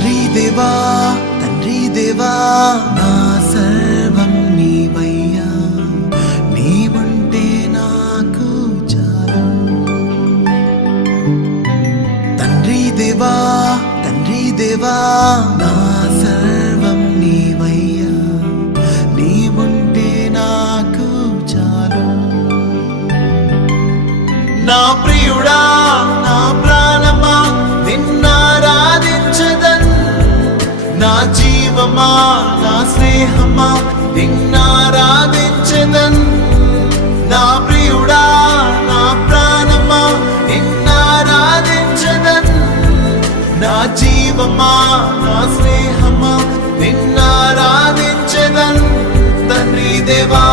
తండ్రి దేవా నా సర్వం నీవయ్యా, నీవుంటే నాకు చాలు. తండ్రి దేవా నా సర్వం నీవయ్యా, నీవుంటే నాకు చాలు. నా ప్రియుడా నా ప్రాణమా నిన్నారాధించదన్, నా జీవమా నా స్నేహమా నిన్నారాధించదన్. నా ప్రియుడా నా ప్రాణమా నిన్నారాధించదన్, నా జీవమా నా స్నేహమా నిన్నారాధించదన్. తండ్రి దేవా